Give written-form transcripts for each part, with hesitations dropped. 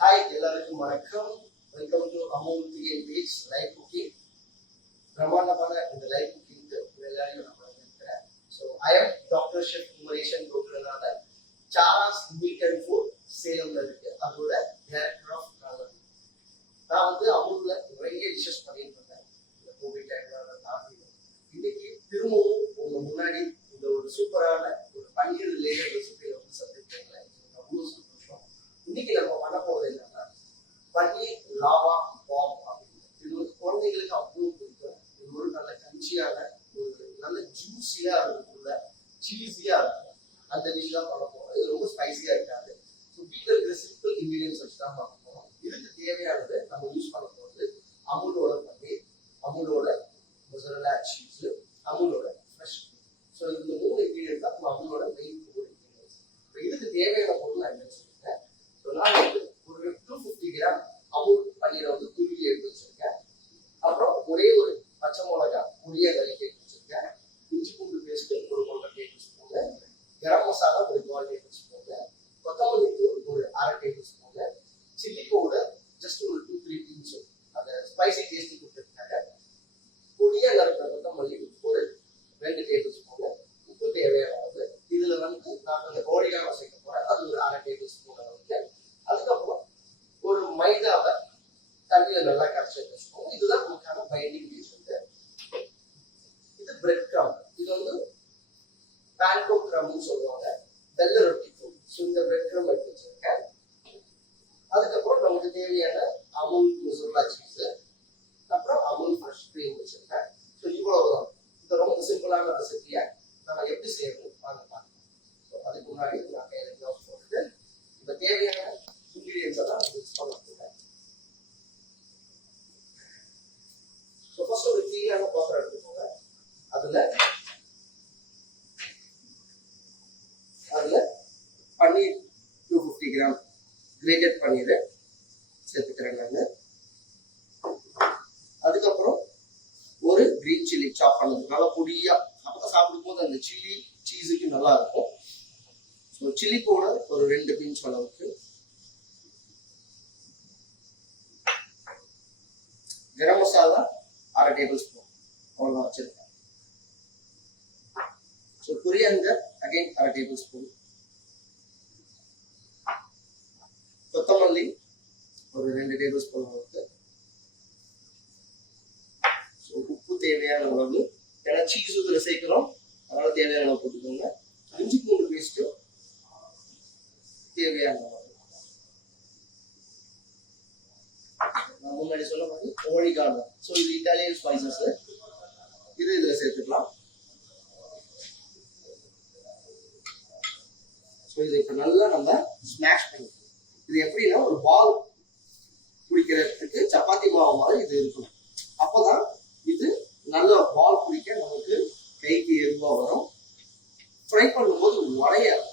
Hi எல்லாருக்கும் வணக்கம். Welcome to Amul page live cooking. பிரமாண்டமான இந்த லைவ் குக்கிங்க்கு எல்லாரையும் நான் வரவேற்கிறேன். So I am doctor chef Kumaresan Gokulanatha Saaras meat and food சேலம்ல இருக்கு. அதோட டைரக்டர் ஆஃப் டிராவல். நான் வந்து அமூல்ல நிறைய டிஷஸ் பண்ணிட்டு இருக்கேன். இந்த கோவிட் டைம்ல தாண்டி இன்னைக்கு திரும்பவும் உங்க முன்னாடி இந்த ஒரு சூப்பரான ஒரு பன்னீர் லேயர் ரெசிபியை வந்து சந்திக்கிறேன். அவ்வளோ சந்தோஷம். இன்னைக்கு நம்ம பண்ண போறது என்னன்னா பன்னீர் லாவா பாம் அப்படின்னு. இது வந்து குழந்தைங்களுக்கு அவ்வளோ பிடிக்கும். இது ஒரு நல்ல கஞ்சியான ஒரு நல்ல ஜூஸியா இருக்குள்ள சீஸியா இருக்கும். அந்த டிஷ் தான் பண்ண போறோம். இது ரொம்ப ஸ்பைசியா இருக்காது. ஸோ வீட்டில் இருக்கிற சிம்பிள் இன்கிரீடியன்ஸ் வச்சு தான் பண்ண போறோம். இதுக்கு தேவையானது நம்ம யூஸ் பண்ண போறது அமுலோட பன்னீர், அமுலோட மொசரல்லா சீஸ், அமுலோட ஃப்ரெஷ். ஸோ இந்த 3 இன்கிரீடியன்ஸ் தான் அமுலோட மெயின் 4 இன்கிரீடியன்ஸ். இதுக்கு தேவையான பொருள் நான் என்ன சொல்லிட்டேன். நான் வந்து ஒரு 250 கிராம் அமுல் பன்னீரை வந்து துருவி எடுத்து வச்சிருக்கேன். அப்புறம் ஒரே ஒரு பச்சை மிளகாய் பொடியை நறுக்கி எடுத்து வச்சிருக்கேன். இஞ்சி பூண்டு பேஸ்ட் ஒரு 1.5 டேபிள் ஸ்பூனு, கரம் மசாலா ஒரு 1/4 டேபிள் ஸ்பூனு, கொத்தமல்லி தூள் ஒரு 1/2 table spoon, chilli powder just ஒரு 2-3 பிஞ்ச் அந்த ஸ்பைசி டேஸ்ட் கொடுத்துருக்காங்க. பொடியா நறுக்கிற கொத்தமல்லி ஒரு 2 டேபிள் ஸ்பூனு, உப்பு தேவையான அளவு. இதுல வந்து நான் அந்த கோழியாக சேர்க்க போறேன். அது ஒரு 1/2 டேபிள் ஸ்பூன் அளவுக்கு. அதுக்கப்புறம் ஒரு மைதாவை தண்ணியில நல்லா கரைச்சி வச்சுக்கோங்க. இதுதான் நமக்கான பைண்டிங் ஏஜென்ட். இது பிரெட் கிரம். இது வந்து பான்கோ கிரம்னு சொல்லுவாங்க, வெள்ளை ரொட்டி தூள். ஸோ இந்த பிரெட் கிரம் எடுத்து வச்சிருக்கேன். அதுக்கப்புறம் நமக்கு தேவையான அமுல் மொசரல்லா சீஸ், அப்புறம் அமுல் ஃப்ரெஷ் கிரீம் வச்சிருக்கேன். ஸோ இவ்வளவுதான். இந்த ரொம்ப சிம்பிளான ரெசிபியை நம்ம எப்படி செய்யணும் வாங்க பார்க்கலாம். ஸோ அதுக்கு முன்னாடி நான் கையில க்ளவுஸ் போட்டுட்டு இந்த தேவையான இன்கிரீடியன்ஸ் எல்லாம் மிக்ஸ் பண்ண போகிறேன். ஸோ ஃபர்ஸ்ட் ஒரு கிளீனான பாத்திரம் எடுத்துக்கோங்க. அதுல பன்னீர் 250 கிராம் கிரேட்டட் பன்னீரை சேர்த்துக்கிறேன் நான். அதுக்கப்புறம் ஒரு கிரீன் சில்லி சாப் பண்ணது நல்லா பொடியா, அப்பதான் சாப்பிடும்போது அந்த சில்லி சீஸுக்கு நல்லா இருக்கும். ஸோ சில்லி பவுடர் ஒரு 2 பிஞ்ச் அளவுக்கு, கரம் மசாலா 1/2 டேபிள் ஸ்பூன் அவ்வளோதான் வச்சிருக்கேன். So coriander again 1/2 table spoon, கொத்தமல்லி ஒரு 2 டேபிள் ஸ்பூன் அளவுக்கு. ஸோ உப்பு தேவையான அளவு, ஏன்னா சீஸ் இதில் சேர்க்கிறோம், அதனால தேவையான அளவு போட்டுக்கோங்க. இஞ்சி பூண்டு பேஸ்ட்டு தேவையான அளவு. நான் முன்னாடி சொன்ன மாதிரி ஓரிகானோ. ஸோ இது இட்டாலியன் ஸ்பைசஸ், இது இதில் சேர்த்துக்கலாம். ஸோ இதை இப்போ நல்லா நம்ம ஸ்மாஷ் பண்ணிக்கலாம். இது எப்படின்னா ஒரு பால் பிடிக்கிறதுக்கு சப்பாத்தி மாவு மாதிரி இது இருக்கும். அப்போதான் இது நல்ல பால் பிடிக்க நமக்கு கைக்கு எதுவா வரும். ஃப்ரை பண்ணும்போது உடையாது.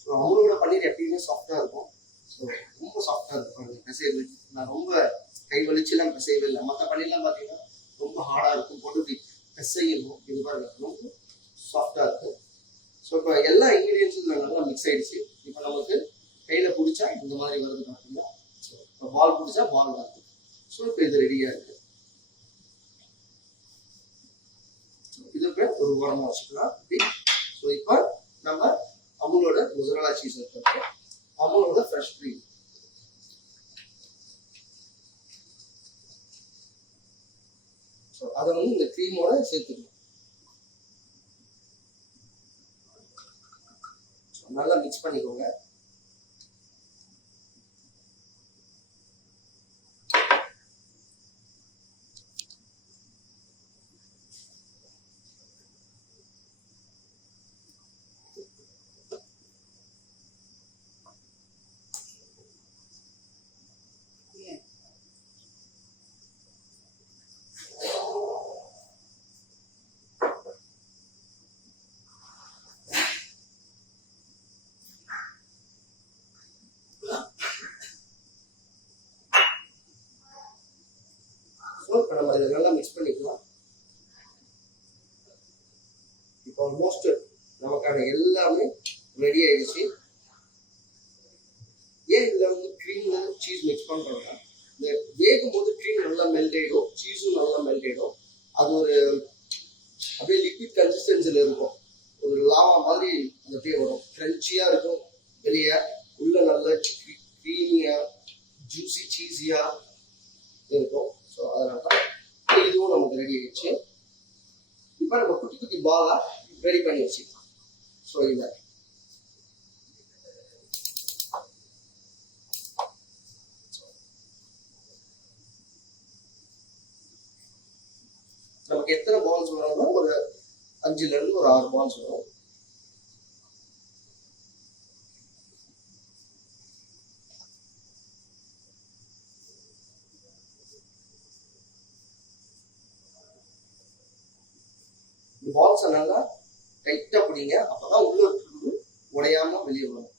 ஸோ அவங்களோட பன்னீர் எப்பயுமே சாஃப்டா இருக்கும். ஸோ ரொம்ப சாஃப்டா இருக்கும். பிசைவு நான் ரொம்ப கை வலிச்சுலாம் பிசைவு இல்லை. மற்ற பன்னீர்லாம் பார்த்தீங்கன்னா ரொம்ப ஹார்டா இருக்கும், போட்டு பிசையணும். இது மாதிரி ரொம்ப சாஃப்டா இருக்கு. ஸோ இப்போ எல்லா இன்கிரீடியன்ஸும் நல்லா மிக்ஸ் ஆயிடுச்சு. இப்போ நமக்கு கையில பிடிச்சா இந்த மாதிரி வருது பார்த்தீங்கன்னா. ஸோ இப்போ பால் பிடிச்சா பால் வருது. ஸோ இப்போ இது ரெடியா இருக்கு. இது ஒரு ஓரமாக வச்சுக்கலாம். ஸோ இப்போ நம்ம அமுலோட மொசரல்லா சீஸ் எடுத்துருக்கோம், அமுலோட ஃப்ரெஷ் க்ரீம். ஸோ அதை வந்து இந்த க்ரீமோட சேர்த்துக்கணும். நல்லா மிக்ஸ் பண்ணிக்கோங்க. இப்போ நம்ம இதை நல்லா மிக்ஸ் பண்ணிக்கலாம். இப்போ ஆல்மோஸ்ட் நமக்கான எல்லா எல்லாமே ரெடி ஆயிடுச்சு. ஏன் இதுல வந்து க்ரீம்ல சீஸ் மிக்ஸ் பண்றோம்னா, இந்த வேகும் போது க்ரீம் நல்லா மெல்ட் ஆயிடும், சீஸும் நல்லா மெல்ட் ஆயிடும். அது ஒரு அப்படியே லிக்விட் கன்சிஸ்டன்சில இருக்கும். ஒரு லாவா மாதிரி அது அப்படியே வரும். கிரன்ச்சியா இருக்கும் வெளியே, உள்ள நல்ல க்ரீமியா ஜூசி சீஸியா இருக்கும். ஸோ அதனால தான் இதுவும் நமக்கு ரெடி ஆயிடுச்சு. இப்போ நம்ம குட்டி குட்டி பாலா ரெடி பண்ணி வச்சுக்கலாம். ஸோ இதை நமக்கு எத்தனை பால்ஸ் வரும்னா ஒரு 5ல இருந்து ஒரு 6 பால்ஸ் வரும். பால்ஸ் நல்லா டைட்டா பிடிங்க, அப்பதான் உள்ள இருக்கிறது உடையாம வெளியே வரும்.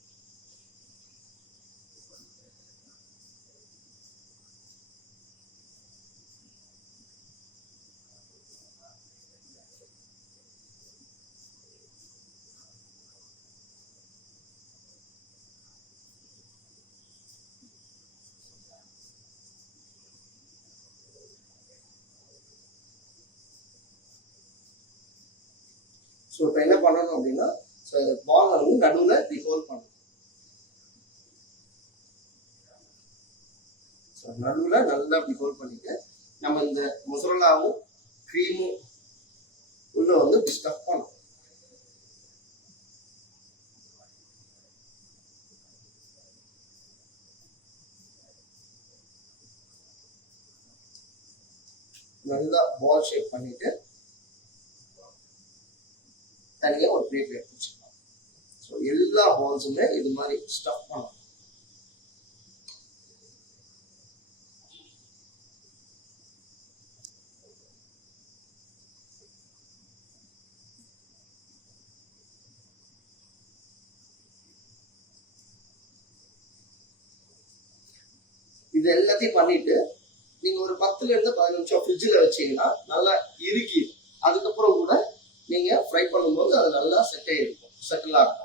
ஸோ இப்போ என்ன பண்ணணும் அப்படின்னா, பால் வந்து நடுவில் இப்படி ஹோல்ட் பண்ணணும். ஸோ நடுவில் நல்லா இப்படி ஹோல்ட் பண்ணிட்டு நம்ம இந்த மொசரல்லாவும் க்ரீமும் உள்ள வந்து இப்படி ஸ்டஃப் பண்ணணும். நல்லா பால் ஷேப் பண்ணிட்டு தனியாக ஒரு பிளேட்ல எடுத்து வச்சுக்கலாம். ஸோ எல்லா பால்ஸுமே இது மாதிரி ஸ்டஃப் பண்ணணும். இது எல்லாத்தையும் பண்ணிட்டு நீங்க ஒரு 10ல இருந்து 15 நிமிஷம் ஃப்ரிட்ஜில் வச்சீங்கன்னா நல்லா இறுக்கி, அதுக்கப்புறம் கூட நீங்க ஃப்ரை பண்ணும்போது அது நல்லா செட் ஆகிருக்கும், செட்டில் ஆகும்.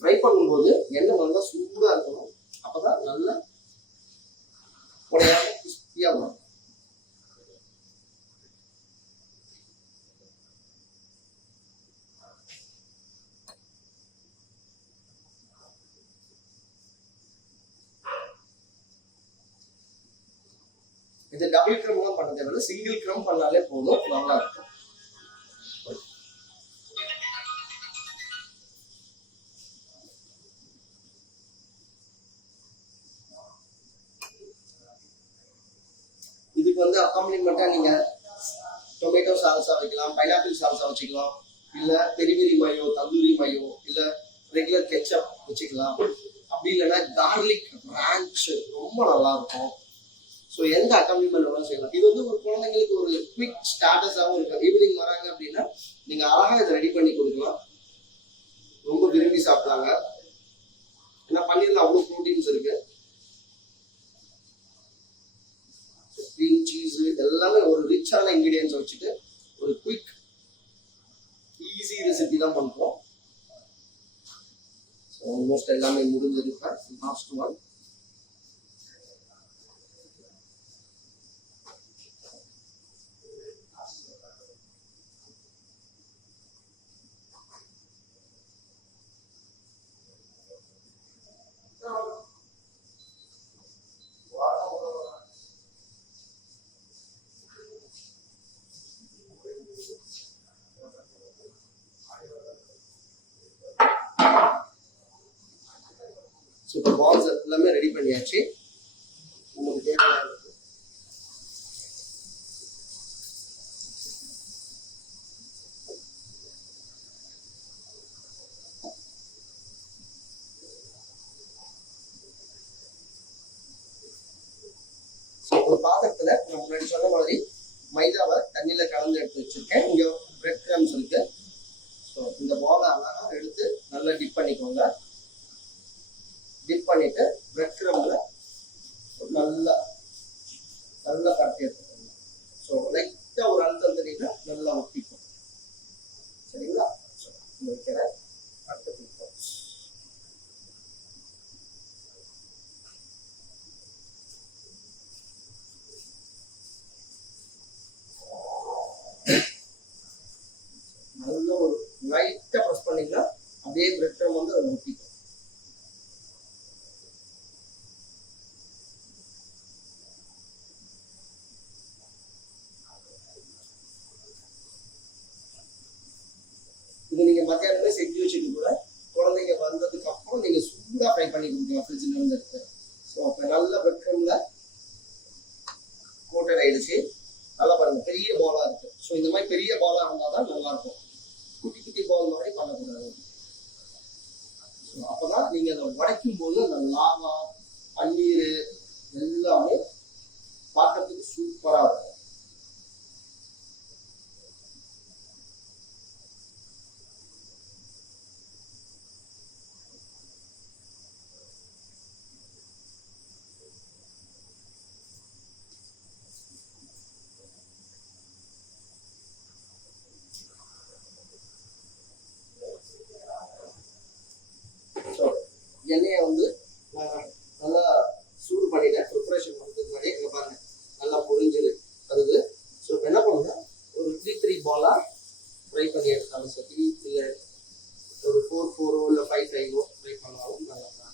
ஃப்ரை பண்ணும்போது எண்ணெய் நல்லா சூடாக இருக்கணும், அப்பதான் நல்லா உடையாம கிறிஸ்பியா வரும். இது டபுள் கிரம் பண்ண தேவையில்லை, சிங்கிள் கிரம் பண்ணாலே போதும், நல்லா இருக்கும். இதுக்கு வந்து அக்காம்பனிமெண்டா நீங்க டொமேட்டோ சால்சா வைக்கலாம், பைனாப்பிள் சால்சா வச்சுக்கலாம், இல்ல பெரி பெரி மயோ, தந்தூரி மயோ, இல்ல ரெகுலர் கெச்சப் வச்சுக்கலாம். அப்படி இல்லைன்னா கார்லிக் ரான்ச் ரொம்ப நல்லா இருக்கும். ஸோ எந்த அக்காம்பனிமெண்ட் வேணாலும் செய்யலாம். இது வந்து ஒரு குழந்தைங்களுக்கு ஒரு குவிக் ஸ்டார்டர்ஸாகவும் இருக்கும். ஈவினிங் வராங்க அப்படின்னா நீங்க அழகா இதை ரெடி பண்ணி கொடுக்கலாம், ரொம்ப விரும்பி சாப்பிடுறாங்க. ஏன்னா பன்னீர்ல அவ்வளோ ப்ரோட்டீன்ஸ் இருக்கு. க்ரீம் சீஸ் எல்லாமே ஒரு ரிச்சான இன்கிரீடியன்ஸ் வச்சுட்டு ஒரு குவிக் ஈஸி ரெசிபி தான் பண்றோம். ஆல்மோஸ்ட் எல்லாமே முடிஞ்சிருக்கு. Last one. இப்போ பால்ஸ் எல்லாமே ரெடி பண்ணியாச்சு. உங்களுக்கு தேவையான ஒரு பாத்திரத்துல நம்ம முன்னாடி சொன்ன மாதிரி மைதாவை தண்ணியில கலந்து எடுத்து வச்சிருக்கேன். இங்க பிரெட் கிரம்ஸ் இருக்கு. ஸோ இந்த பாலை அழகா எடுத்து நல்லா டிப் பண்ணிக்கோங்க. டிப் பண்ணிட்டு பிரெட் கிரம்ல நல்லா நல்லா கட்டி எடுத்துக்கோங்க. ஸோ லைட்டா ஒரு அழுத்தம் தெரியுங்க, நல்லா ஒட்டிக்கும். சரிங்களா? வைக்கிறேன். அடுத்த நல்ல ஒரு லைட்டா ப்ரெஸ் பண்ணீங்கன்னா அப்படியே பிரெட் கிரம் வந்து அதை ஒட்டிக்கும். இது நீங்க மத்தியானமே செஞ்சு வச்சுட்டு கூட குழந்தைங்க வந்ததுக்கு அப்புறம் நீங்க சூடா ஃப்ரை பண்ணி கொடுக்கலாம் ஃப்ரிட்ஜ்ல இருந்து எடுத்து. ஸோ அப்ப நல்ல பிரெட் கிரம்ல கோட்டட் ஆயிடுச்சு. நல்லா பாருங்க, பெரிய பாலா இருக்கு. ஸோ இந்த மாதிரி பெரிய பாலா இருந்தால் தான் நல்லா இருக்கும். குட்டி குட்டி பால் மாதிரி பண்ணக்கூடாது. அப்பதான் நீங்க அதை உடைக்கும் போது அந்த லாவா பன்னீர் எல்லாமே பார்க்கறதுக்கு சூப்பரா இருக்கும். எண்ணெயை வந்து நல்லா சூடு பண்ணிட்டேன். ப்ரிப்பரேஷன் பண்ணுறதுக்கு முன்னாடி இங்கே பாருங்க நல்லா பொரிஞ்சுது வருது. ஸோ இப்போ என்ன பண்ணுங்க, ஒரு 3 பாலா ஃப்ரை பண்ணி எடுத்தாலும் சரி, இல்லை ஒரு 4 இல்லை 5 ஃப்ரை பண்ணாலும் நல்லா தான்.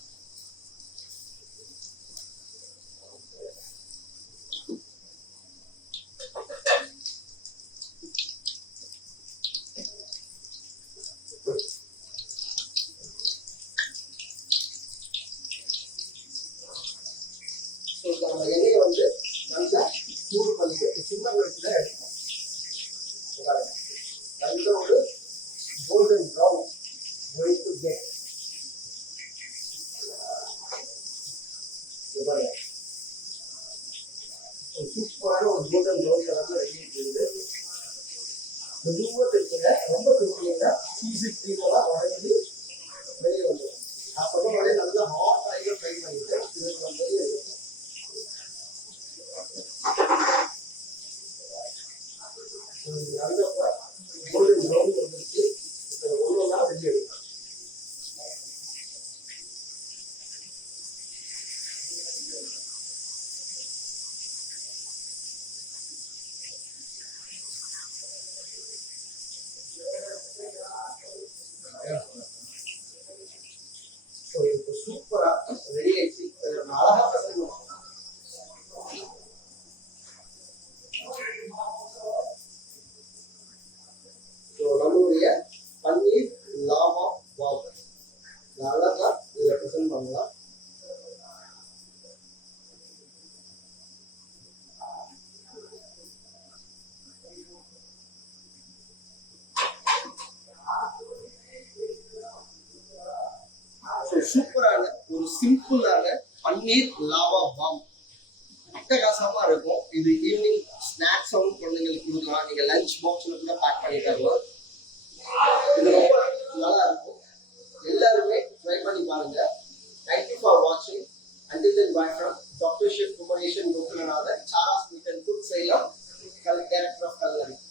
நம்ம எண்ணெயை வந்து நல்லா சூடு பண்ணிட்டு சிம்மர் வச்சுல எடுக்கணும். நல்ல ஒரு golden brown going to get. சூப்பரான ஒரு கோல்டன் ப்ரௌன் கலர்ல ரெடி இருக்குது. மெதுவாக இருக்கிற ரொம்ப திருப்பிங்கன்னா சீசி க்ரீமெல்லாம் உடஞ்சி வெளியே வந்துடும். அப்பதான் வரையும் நல்லா ஹாட் ஆயில் ஃப்ரை பண்ணிட்டு இதுக்கு வந்து எடுக்கணும். நல்ல கோல்டன் ப்ரௌன் வந்துருக்கு. இப்போ ஒவ்வொன்றா வெளியே எடுக்கணும். சூப்பரா ரெடி ஆயிடுச்சு. அழகா பிரசன்ட் நம்மளுடைய பன்னீர் லாவா பால் அழகா இதில் பிரசன்ட் பண்ணலாம். சூப்பரான ஒரு சிம்பிளான பன்னீர் லாவா பாம் அட்டகாசமா இருக்கும். இது ஈவினிங் ஸ்நாக்ஸாகவும் குழந்தைங்களுக்கு கொடுக்கலாம். நீங்க லஞ்ச் பாக்ஸ்ல கூட பேக் பண்ணி தரலாம். இது ரொம்ப நல்லா இருக்கும். எல்லாருமே ட்ரை பண்ணி பாருங்க. தேங்க்யூ ஃபார் வாட்சிங். Until then, bye from Dr. Chef Kumaresan Gokulanathan, Chara Sweet and Food Salem, Director of Culinary.